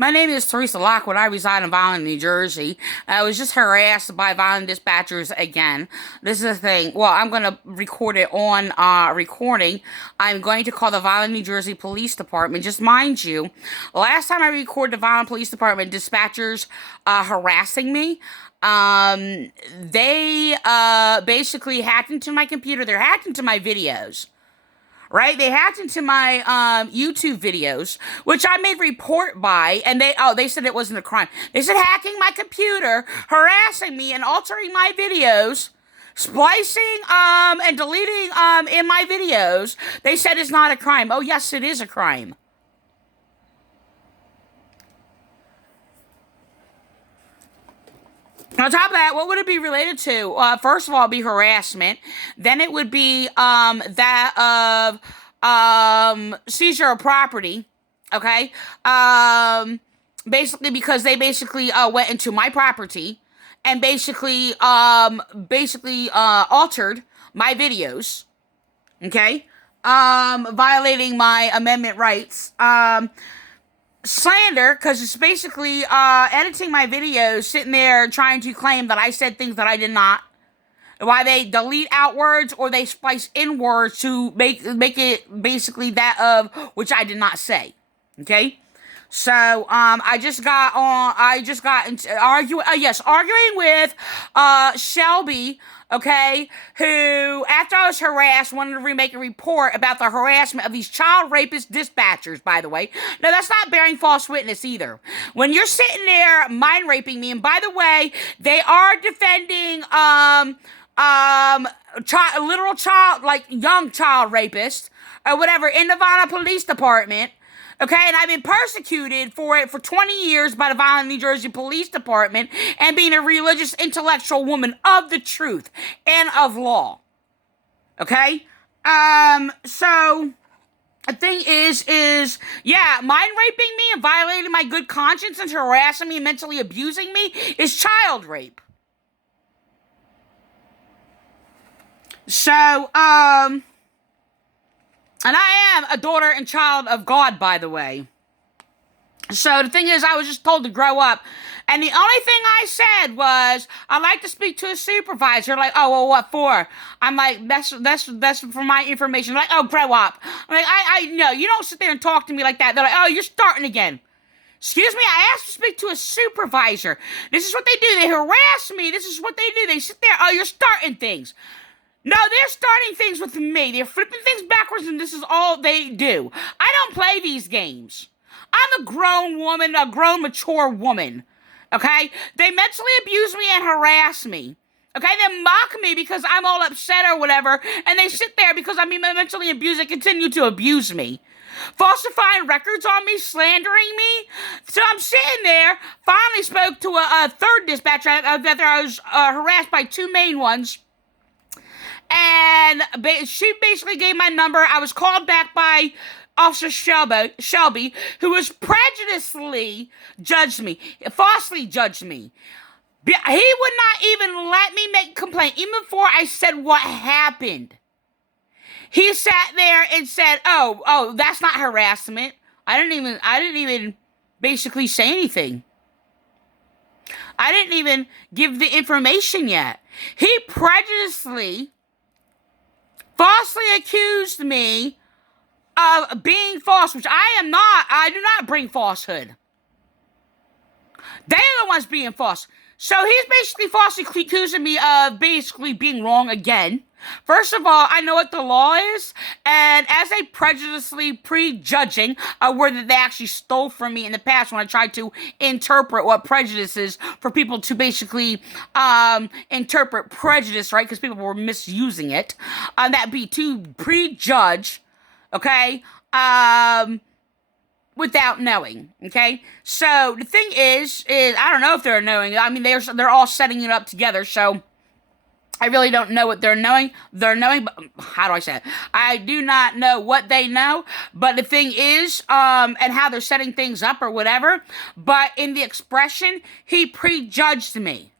My name is Teresa Lockwood. I reside in Vineland, New Jersey. I was just harassed by violent dispatchers again. This is the thing. Well, I'm going to record it on recording. I'm going to call the Vineland, New Jersey Police Department. Just mind you, last time I recorded the Vineland Police Department, dispatchers harassing me. They basically hacked into my computer. They're hacked into my videos. Right? They hacked into my YouTube videos, which I made report by, and they said it wasn't a crime. They said hacking my computer, harassing me, and altering my videos, splicing and deleting in my videos. They said it's not a crime. Oh, yes, it is a crime. On top of that, what would it be related to? First of all, it'd be harassment. Then it would be that of seizure of property. Okay. Basically because they basically went into my property and basically altered my videos. Okay. Violating my amendment rights. Slander, because it's basically editing my videos, sitting there trying to claim that I said things that I did not. Why they delete out words or they splice in words to make it basically that of which I did not say. Okay? So I just got into arguing with Shelby, okay, who, after I was harassed, wanted to remake a report about the harassment of these child rapist dispatchers, by the way. No, that's not bearing false witness either. When you're sitting there mind raping me, and by the way, they are defending literal child, like young child rapists or whatever in the Vineland Police Department. Okay, and I've been persecuted for it for 20 years by the Vineland, New Jersey Police Department and being a religious, intellectual woman of the truth and of law. Okay? So, the thing is, mind raping me and violating my good conscience and harassing me and mentally abusing me is child rape. So, and I am a daughter and child of God, by the way. So the thing is, I was just told to grow up. And the only thing I said was, I'd like to speak to a supervisor. Like, oh, well, what for? I'm like, that's for my information. Like, oh, grow up. I'm like, I no, you don't sit there and talk to me like that. They're like, oh, you're starting again. Excuse me, I asked to speak to a supervisor. This is what they do. They harass me. This is what they do. They sit there, oh, you're starting things. No, they're starting things with me. They're flipping things backwards, and this is all they do. I don't play these games. I'm a grown woman, a grown, mature woman. Okay? They mentally abuse me and harass me. Okay? They mock me because I'm all upset or whatever, and they sit there because I'm mentally abused and continue to abuse me. Falsifying records on me, slandering me. So I'm sitting there, finally spoke to a third dispatcher that I was harassed by two main ones. And she basically gave my number. I was called back by Officer Shelby, who was prejudiciously judged me, falsely judged me. He would not even let me make a complaint, even before I said what happened. He sat there and said, "Oh, that's not harassment." I didn't even basically say anything. I didn't even give the information yet. He prejudiciously falsely accused me of being false, which I am not. I do not bring falsehood. They're the ones being false. So he's basically falsely accusing me of basically being wrong again. First of all, I know what the law is, and as a prejudiciously prejudging a word that they actually stole from me in the past when I tried to interpret what prejudice is for people to basically interpret prejudice, right? Because people were misusing it. That'd be to prejudge, okay? Without knowing, okay? So the thing is I don't know if they're knowing. I mean, they're all setting it up together, so I really don't know what they're knowing. But how do I say it? I do not know what they know, but the thing is, and how they're setting things up or whatever, but in the expression, he prejudged me.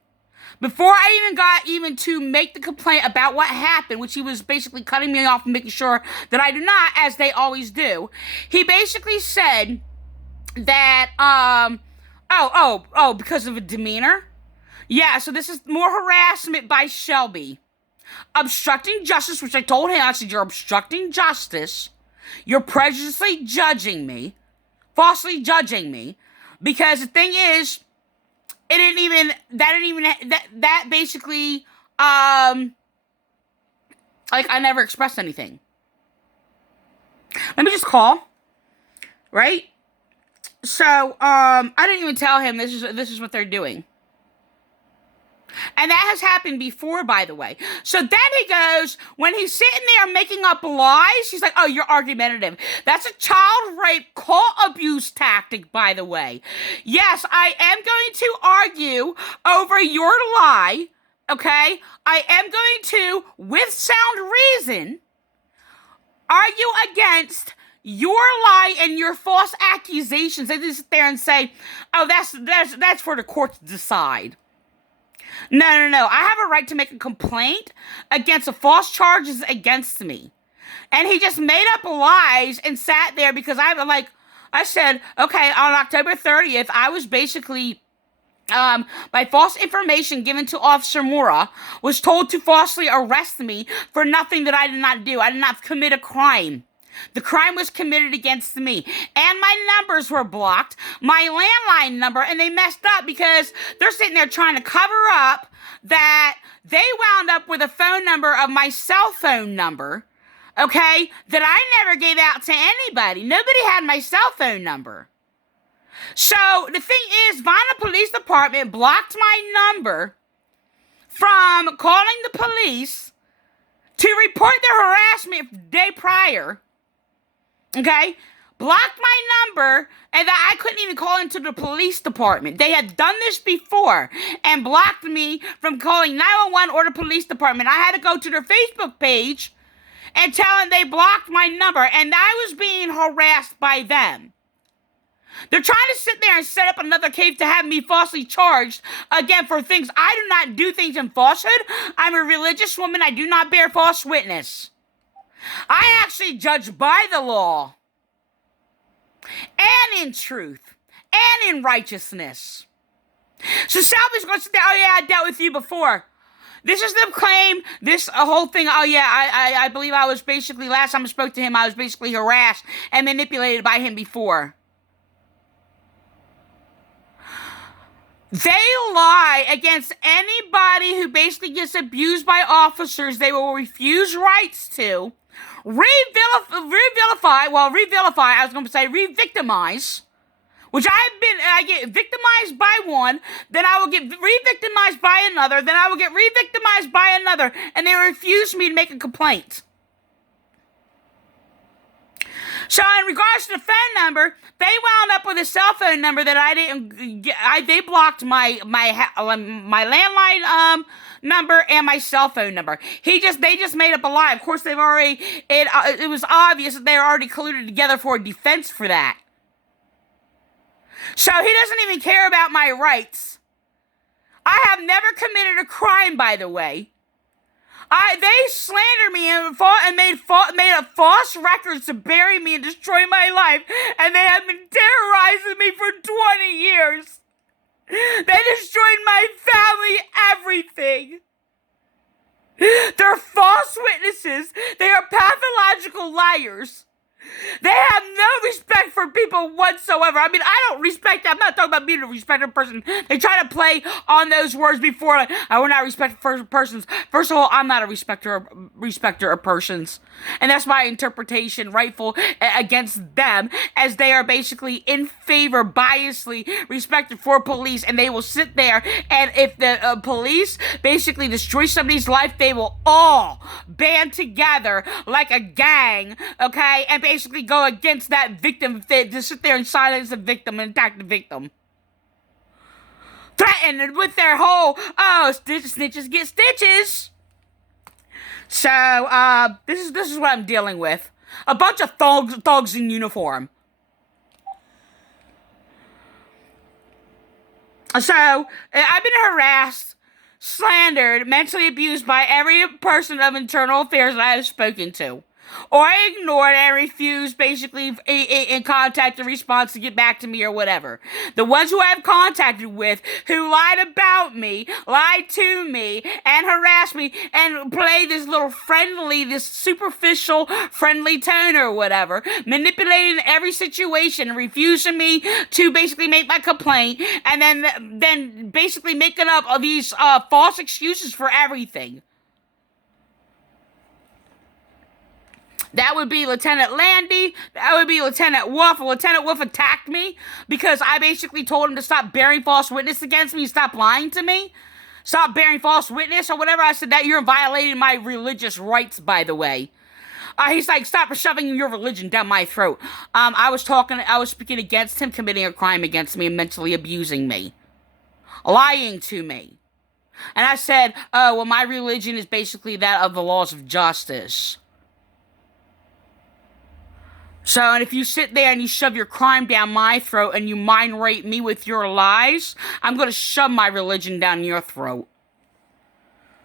Before I even got to make the complaint about what happened, which he was basically cutting me off and making sure that I do not, as they always do, he basically said that, because of a demeanor? Yeah, so this is more harassment by Shelby. Obstructing justice, which I told him, I said, you're obstructing justice. You're prejudicially judging me, falsely judging me, because the thing is, that basically, like, I never expressed anything. Let me just call, right? So, I didn't even tell him this is what they're doing. And that has happened before, by the way. So then he goes, when he's sitting there making up lies, he's like, oh, you're argumentative. That's a child rape, cult abuse tactic, by the way. Yes, I am going to argue over your lie, okay? I am going to, with sound reason, argue against your lie and your false accusations. They just sit there and say, oh, that's for the court to decide. No. I have a right to make a complaint against the false charges against me. And he just made up lies and sat there because I said, okay, on October 30th, I was basically, by false information given to Officer Mora, was told to falsely arrest me for nothing that I did not do. I did not commit a crime. The crime was committed against me. And my numbers were blocked, my landline number, and they messed up because they're sitting there trying to cover up that they wound up with a phone number of my cell phone number, okay, that I never gave out to anybody. Nobody had my cell phone number. So the thing is, Vineland Police Department blocked my number from calling the police to report their harassment the day prior. Okay, blocked my number, and that I couldn't even call into the police department. They had done this before and blocked me from calling 911 or the police department. I had to go to their Facebook page and tell them they blocked my number, and I was being harassed by them. They're trying to sit there and set up another case to have me falsely charged again for things. I do not do things in falsehood. I'm a religious woman. I do not bear false witness. I actually judge by the law, and in truth, and in righteousness. So Salvy's going to say, oh yeah, I dealt with you before. This is the claim, this whole thing, oh yeah, I believe I was basically, last time I spoke to him, I was basically harassed and manipulated by him before. They lie against anybody who basically gets abused by officers. They will refuse rights to. Re-victimize, which I get victimized by one, then I will get re-victimized by another, then I will get re-victimized by another, and they refuse me to make a complaint. So in regards to the phone number, they wound up with a cell phone number that I didn't get. They blocked my landline number and my cell phone number. They just made up a lie. Of course, it was obvious that they were already colluded together for a defense for that. So he doesn't even care about my rights. I have never committed a crime, by the way. They slandered me and made up false records to bury me and destroy my life, and they have been terrorizing me for 20 years. They destroyed my family, everything. They're false witnesses. They are pathological liars. They have no respect for people whatsoever. I mean, I don't respect them. I'm not talking about being a respected person. They try to play on those words before, like, I will not respect persons. First of all, I'm not a respecter of persons. And that's my interpretation, rightful against them, as they are basically in favor, biasly respected for police, and they will sit there, and if the police basically destroy somebody's life, they will all band together like a gang, okay, and basically go against that victim, to sit there and silence the victim and attack the victim. Threatened with their whole, snitches get stitches. So, this is what I'm dealing with. A bunch of thugs in uniform. So, I've been harassed, slandered, mentally abused by every person of internal affairs that I have spoken to. or I ignored and refused basically in contact and response to get back to me or whatever. The ones who I've contacted with who lied about me, lied to me, and harassed me and play this little friendly, this superficial friendly tone or whatever, manipulating every situation and refusing me to basically make my complaint, and then basically making up of these false excuses for everything. That would be Lieutenant Landy. That would be Lieutenant Wolf. Lieutenant Wolf attacked me because I basically told him to stop bearing false witness against me, stop lying to me, stop bearing false witness or whatever. I said that you're violating my religious rights, by the way. He's like, stop shoving your religion down my throat. I was speaking against him committing a crime against me and mentally abusing me, lying to me. And I said, oh, well, my religion is basically that of the laws of justice. So, and if you sit there and you shove your crime down my throat and you mind rape me with your lies, I'm going to shove my religion down your throat.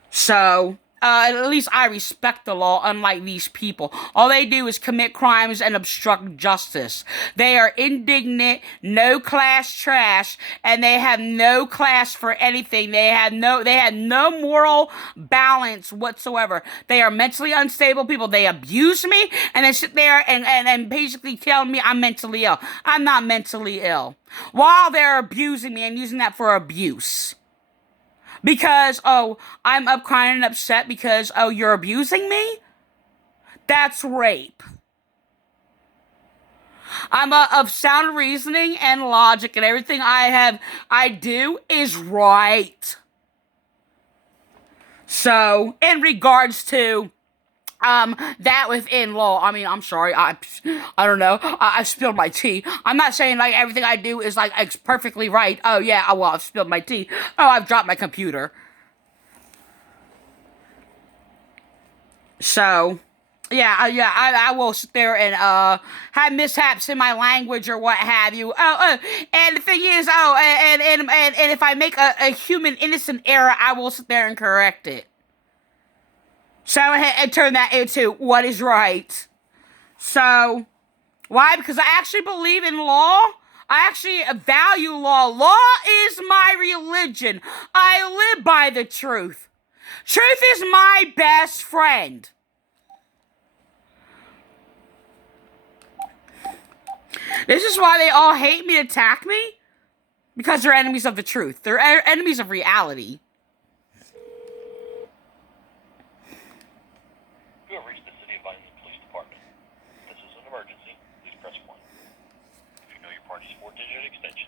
So, at least I respect the law, unlike these people. All they do is commit crimes and obstruct justice. They are indignant, no class trash, and they have no class for anything. They have no moral balance whatsoever. They are mentally unstable people. They abuse me and then sit there and basically tell me I'm mentally ill. I'm not mentally ill. While they're abusing me and using that for abuse. Because, oh, I'm up crying and upset because, oh, you're abusing me? That's rape. I'm of sound reasoning and logic, and everything I do is right. So, in regards to that within law, I mean, I'm sorry, I don't know, I spilled my tea. I'm not saying, like, everything I do is, like, it's perfectly right. Oh, yeah, well, I've spilled my tea. Oh, I've dropped my computer. So, I will sit there and, have mishaps in my language or what have you. And the thing is, and if I make a human innocent error, I will sit there and correct it. So and turn that into what is right. So, why? Because I actually believe in law. I actually value law. Law is my religion. I live by the truth. Truth is my best friend. This is why they all hate me and attack me. Because they're enemies of the truth. They're enemies of reality. You have reached the City of Vineland Police Department. This is an emergency. Please press 1. If you know your party's 4-digit extension.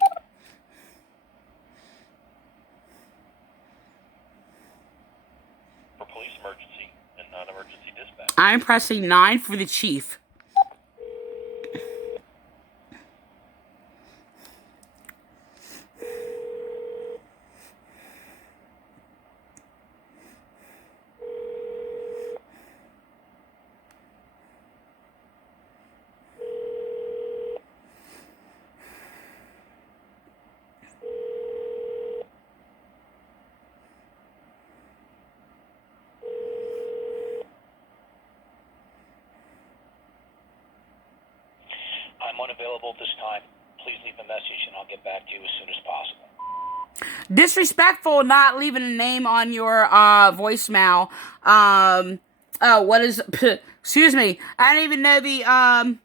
For police emergency and non-emergency dispatch. I'm pressing 9 for the chief. I'm unavailable at this time. Please leave a message and I'll get back to you as soon as possible. Disrespectful not leaving a name on your voicemail. What is excuse me. I don't even know the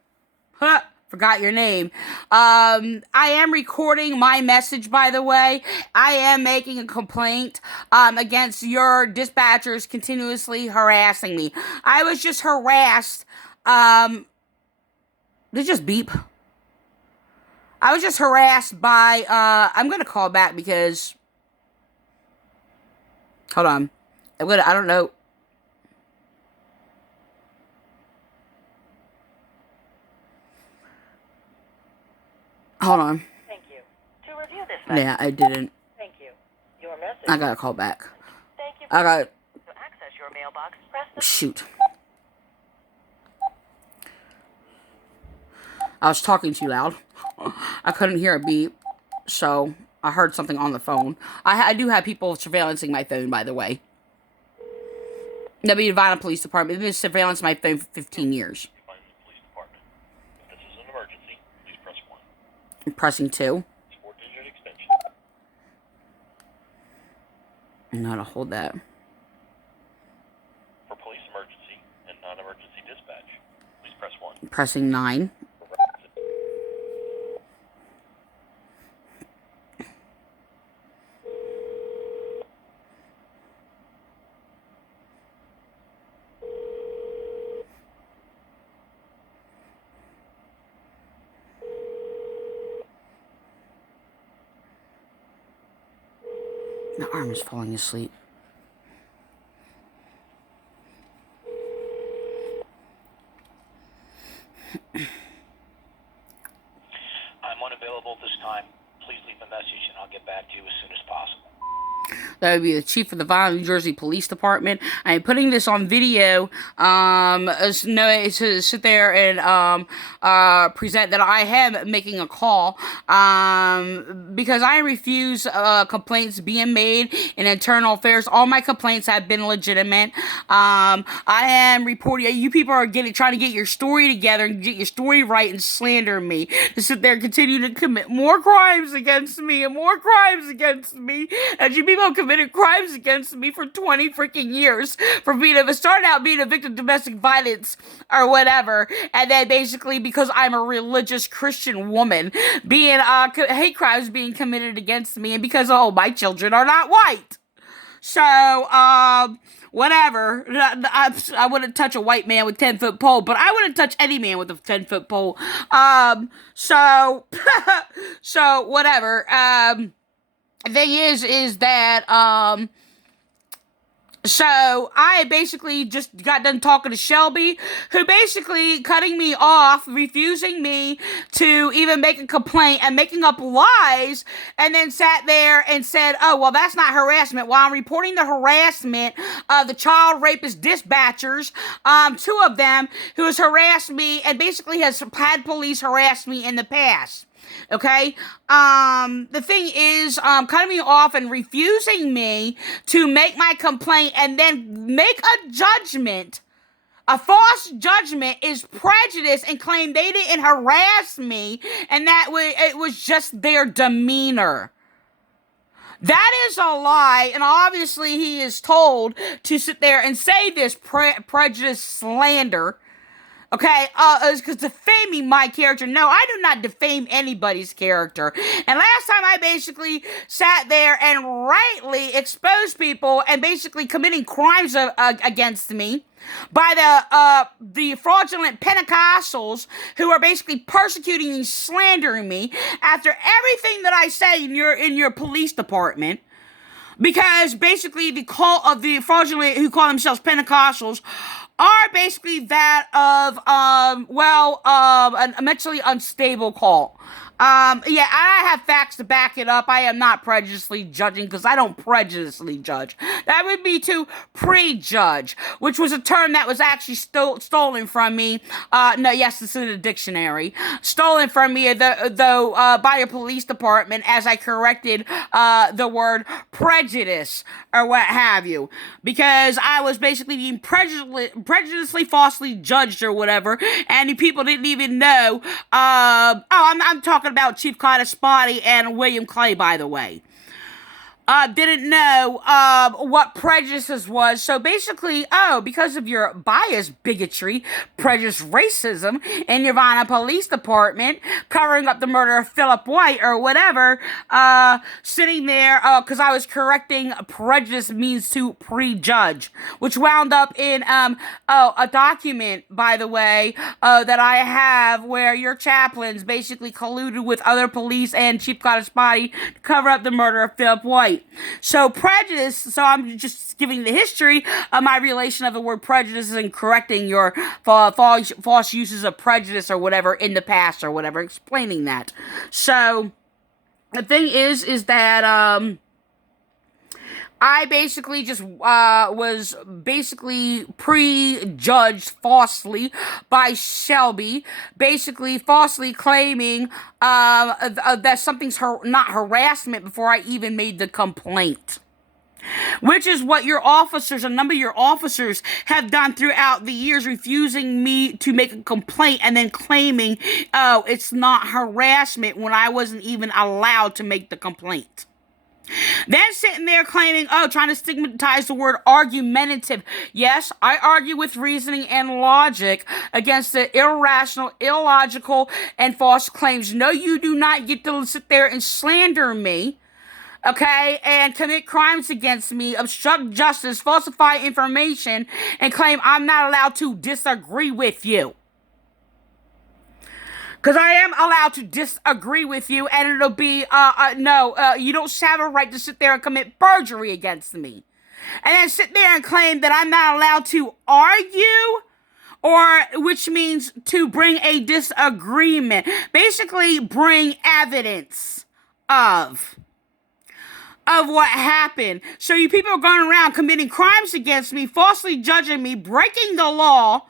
forgot your name. I am recording my message, by the way. I am making a complaint against your dispatchers continuously harassing me. I was just harassed. Did it just beep? I was just harassed by, I'm gonna call back because, hold on. I don't know. Hold on. Thank you. To review this message. Yeah, I didn't. Thank you. Your message. I gotta call back. Thank you. I got. To access your mailbox, press the... Shoot. I was talking too loud. I couldn't hear a beep, so I heard something on the phone. I do have people surveillancing my phone, by the way. W Vineland Police Department. They've been surveillance my phone for 15 years. Vineland Police Department. If this is an emergency, please press 1. I'm pressing 2. It's 4-digit extension. I know how to hold that. For police emergency and non-emergency dispatch, please press 1. Pressing 9. For records- My arm is falling asleep. I'm unavailable at this time. Please leave a message and I'll get back to you as soon as possible. That would be the chief of the Vineland, New Jersey Police Department. I am putting this on video, to sit there and present that I am making a call, because I refuse complaints being made in internal affairs. All my complaints have been legitimate. I am reporting. You people are trying to get your story together and get your story right and slander me to sit there and continue to commit more crimes against me and more crimes against me. And you people have committed crimes against me for 20 freaking years for starting out being a victim of domestic violence or whatever, and then basically because I'm a religious Christian woman, being hate crimes being committed against me, and because my children are not white. So whatever. I wouldn't touch a white man with 10-foot pole, but I wouldn't touch any man with a 10-foot pole. So whatever. The thing is that, so I basically just got done talking to Shelby, who basically cutting me off, refusing me to even make a complaint and making up lies, and then sat there and said, oh, well, that's not harassment. While I'm reporting the harassment of the child rapist dispatchers, 2 of them, who has harassed me and basically has had police harass me in the past. Okay, the thing is, cutting me off and refusing me to make my complaint and then make a judgment, a false judgment, is prejudice, and claim they didn't harass me and that it was just their demeanor. That is a lie, and obviously he is told to sit there and say this prejudice slander. Okay, because defaming my character. No, I do not defame anybody's character. And last time I basically sat there and rightly exposed people and basically committing crimes against me by the fraudulent Pentecostals who are basically persecuting and slandering me after everything that I say in your police department. Because basically the call of the fraudulent who call themselves Pentecostals are basically that of, a mentally unstable cult. Yeah, I have facts to back it up. I am not prejudiciously judging because I don't prejudiciously judge. That would be to prejudge, which was a term that was actually stolen from me. Yes, it's in the dictionary. Stolen from me, though, by a police department as I corrected the word prejudice or what have you. Because I was basically being prejudiciously falsely judged or whatever, and the people didn't even know. I'm talking about Chief Carter Spotty and William Clay, by the way. Didn't know what prejudices was. So basically, because of your bias, bigotry, prejudice, racism in your Vineland Police Department, covering up the murder of Philip White or whatever, sitting there, because I was correcting prejudice means to prejudge, which wound up in a document, by the way, that I have where your chaplains basically colluded with other police and Chief Carter Spotty to cover up the murder of Philip White. So prejudice, so I'm just giving the history of my relation of the word prejudice and correcting your false uses of prejudice or whatever in the past or whatever, explaining that. So the thing is that, I basically just was basically prejudged falsely by Shelby, basically falsely claiming that something's not harassment before I even made the complaint. which is what your officers, a number of your officers have done throughout the years, refusing me to make a complaint and then claiming, oh, it's not harassment when I wasn't even allowed to make the complaint. Then sitting there claiming, oh, trying to stigmatize the word argumentative. Yes, I argue with reasoning and logic against the irrational, illogical, and false claims. No, you do not get to sit there and slander me, okay, and commit crimes against me, obstruct justice, falsify information, and claim I'm not allowed to disagree with you. Because I am allowed to disagree with you, and it'll be, no, you don't have a right to sit there and commit perjury against me. And then sit there and claim that I'm not allowed to argue, or, which means to bring a disagreement. Basically, bring evidence of what happened. So you people are going around committing crimes against me, falsely judging me, breaking the law,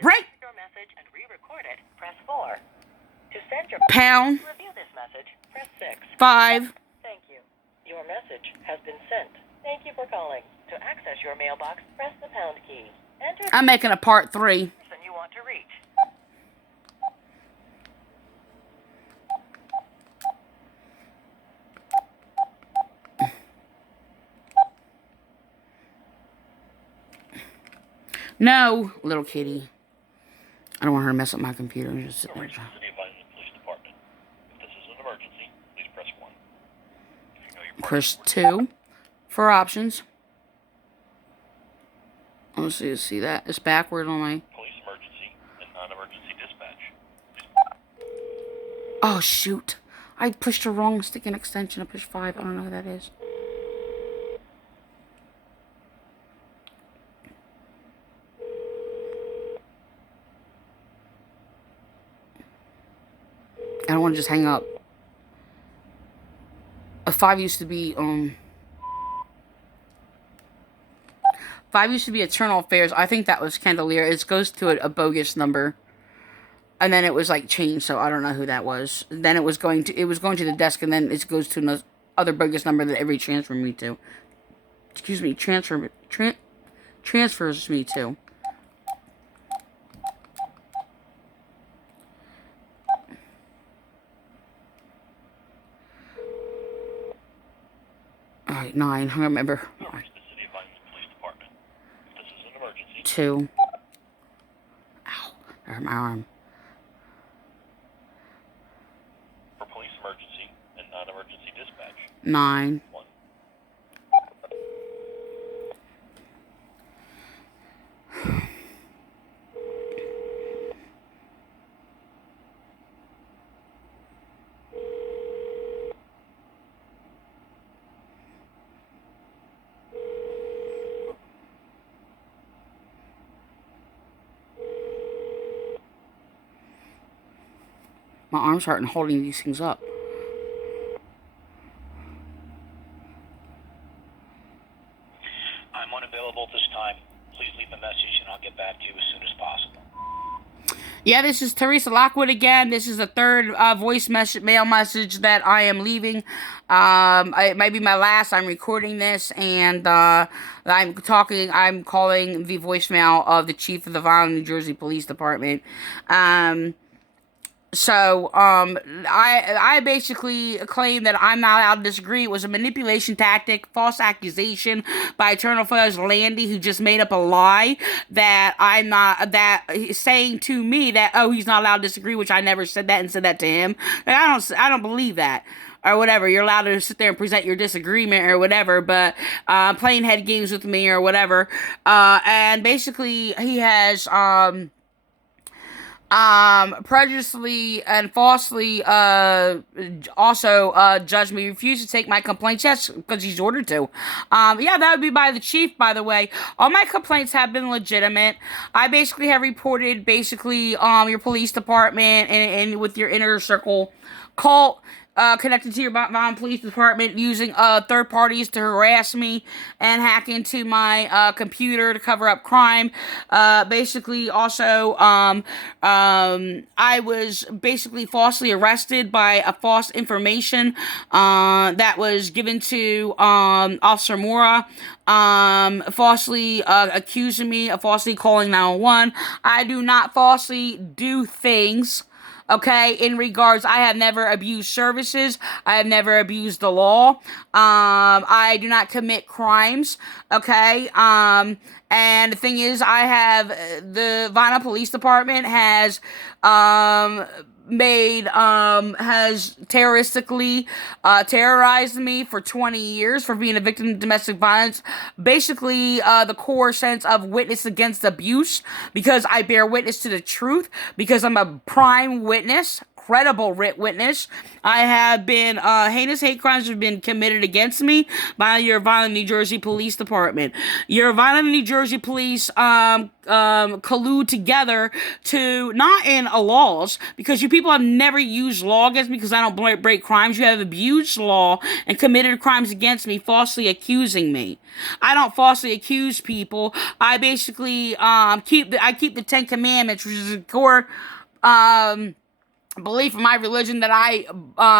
Your message and re-record it, press 4. To send your pound, review this message, press 6. 5. Thank you. Your message has been sent. Thank you for calling. To access your mailbox, press the pound key. Enter I'm making a part 3. the person you want to reach. No, little kitty. I don't want her to mess up my computer. I'm just sitting there. Reach the City of Vineland Police Department. If this is an emergency, please press 1. If you know your Push party's 2 for options. Let's see that. It's backward on my... police emergency and non-emergency dispatch. Oh, shoot. I pushed the wrong stick and extension. I pushed 5. I don't know who that is. I don't want to just hang up. A 5 used to be, 5 used to be Eternal Affairs. I think that was Candelier. It goes to a bogus number. And then it was like changed, so I don't know who that was. Then it was going to the desk, and then it goes to another other bogus number that every transfer me to. Excuse me, transfers me to. Alright, 9. I remember. You have reached the City of Vineland Police Department. If this is an emergency, 2. Ow. There's my arm. for police emergency and non-emergency dispatch, 9. 1. My arm's hurting holding these things up. I'm unavailable at this time. Please leave a message and I'll get back to you as soon as possible. Yeah, this is Teresa Lockwood again. This is the third mail message that I am leaving. It might be my last. I'm recording this, and I'm calling the voicemail of the chief of the Vineland, NJ Police Department. I basically claim that I'm not allowed to disagree. It was a manipulation tactic, false accusation by Eternal Affairs Landy, who just made up a lie that he's saying to me that, oh, he's not allowed to disagree, which I never said that and said that to him. Like, I don't believe that. Or whatever, you're allowed to sit there and present your disagreement or whatever, but playing head games with me or whatever. And basically, he has prejudicially and falsely also judged me, refused to take my complaints, yes, because he's ordered to. Yeah, that would be by the chief, by the way. All my complaints have been legitimate. I basically have reported your police department and with your inner circle cult connected to your Vineland Police Department using third parties to harass me and hack into my computer to cover up crime. Basically, also, I was basically falsely arrested by a false information that was given to Officer Mora, falsely accusing me of falsely calling 911. I do not falsely do things. Okay, in regards, I have never abused services. I have never abused the law. I do not commit crimes. Okay, and the thing is, I have the Vineland Police Department has has terroristically terrorized me for 20 years for being a victim of domestic violence. Basically, the core sense of witness against abuse, because I bear witness to the truth, because I'm a prime witness, credible witness. I have been, heinous hate crimes have been committed against me by your Vineland, New Jersey Police Department. Your Vineland, New Jersey Police, collude together to, not in laws, because you people have never used law against me because I don't break crimes. You have abused law and committed crimes against me, falsely accusing me. I don't falsely accuse people. I basically, keep the 10 Commandments, which is a core, belief in my religion that I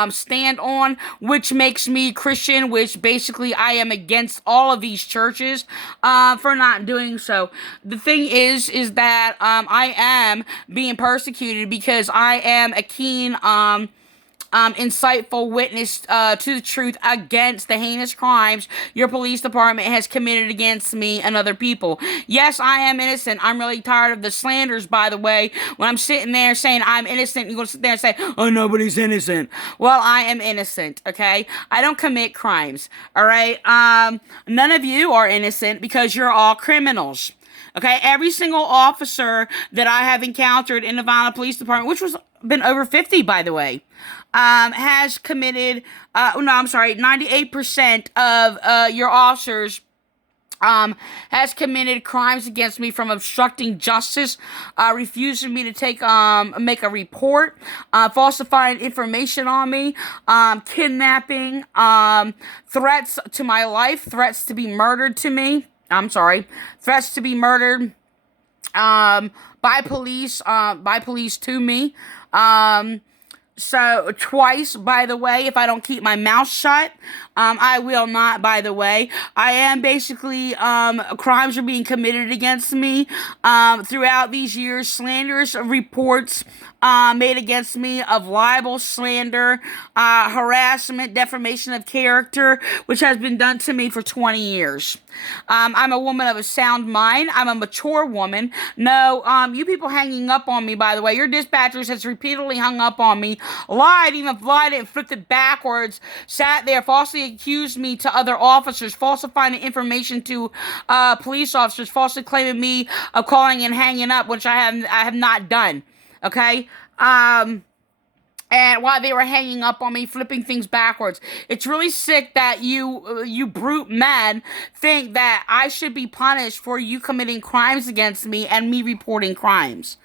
stand on, which makes me Christian, which basically I am against all of these churches for not doing so. The thing is that I am being persecuted because I am a keen insightful witness to the truth against the heinous crimes your police department has committed against me and other people. Yes, I am innocent. I'm really tired of the slanders, by the way. When I'm sitting there saying I'm innocent, you're going to sit there and say, oh, nobody's innocent. Well, I am innocent, okay? I don't commit crimes, all right? None of you are innocent because you're all criminals. Okay, every single officer that I have encountered in the Vineland Police Department, which was been over 50, by the way, has committed, 98% of your officers has committed crimes against me, from obstructing justice, refusing me to make a report, falsifying information on me, kidnapping, threats to my life, threats to be murdered to me. Threats to be murdered by police to me. So twice, by the way, if I don't keep my mouth shut, I will not, by the way. I am basically, crimes are being committed against me, throughout these years. Slanderous reports, made against me of libel, slander, harassment, defamation of character, which has been done to me for 20 years. I'm a woman of a sound mind. I'm a mature woman. No, you people hanging up on me, by the way, your dispatchers has repeatedly hung up on me, lied and flipped it backwards, sat there, falsely accused me to other officers, falsifying information to police officers, falsely claiming me of calling and hanging up, which I have not done. Okay? And while they were hanging up on me, flipping things backwards. It's really sick that you brute men think that I should be punished for you committing crimes against me and me reporting crimes.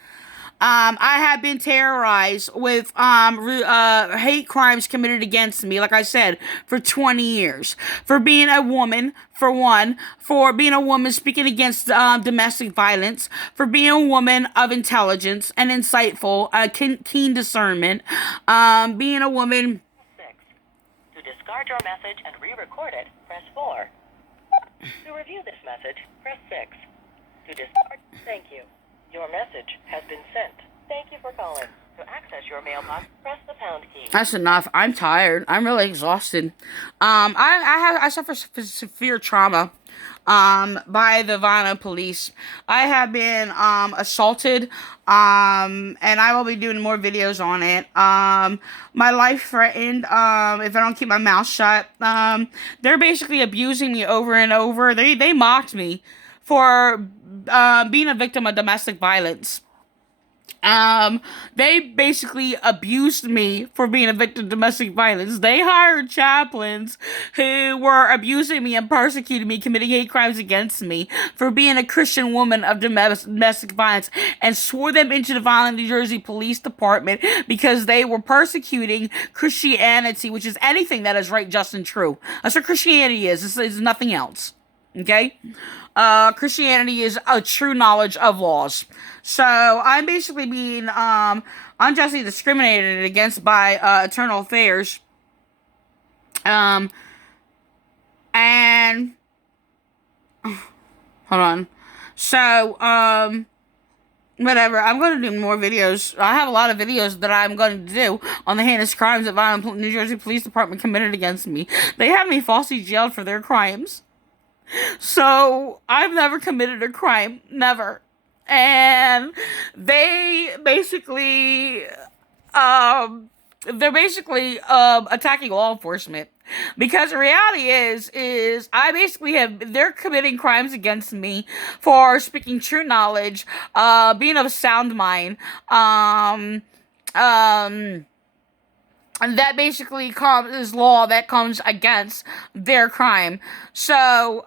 I have been terrorized with hate crimes committed against me, like I said, for 20 years. For being a woman, for one. For being a woman speaking against domestic violence. For being a woman of intelligence and insightful, keen discernment. Being a woman... 6. To discard your message and re-record it, press 4. To review this message, press 6. To discard... Thank you. Your message has been sent. Thank you for calling. To access your mailbox, press the pound key. That's enough. I'm tired. I'm really exhausted. I suffer severe trauma by the Vineland Police. I have been assaulted, and I will be doing more videos on it. My life threatened if I don't keep my mouth shut. They're basically abusing me over and over. They mocked me for being a victim of domestic violence. They basically abused me for being a victim of domestic violence. They hired chaplains who were abusing me and persecuting me, committing hate crimes against me for being a Christian woman of domestic violence, and swore them into the Vineland, New Jersey Police Department because they were persecuting Christianity, which is anything that is right, just, and true. That's what Christianity is. This is nothing else. Okay? Christianity is a true knowledge of laws. So I'm basically being unjustly discriminated against by Eternal Affairs. And hold on. So whatever. I'm going to do more videos. I have a lot of videos that I'm going to do on the heinous crimes that Vineland, New Jersey Police Department committed against me. They have me falsely jailed for their crimes. So I've never committed a crime. Never. And they basically, they're basically attacking law enforcement, because the reality is I basically they're committing crimes against me for speaking true knowledge, being of a sound mind, and that basically is law that comes against their crime. So,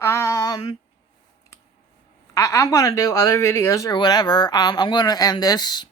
I'm going to do other videos or whatever. I'm going to end this.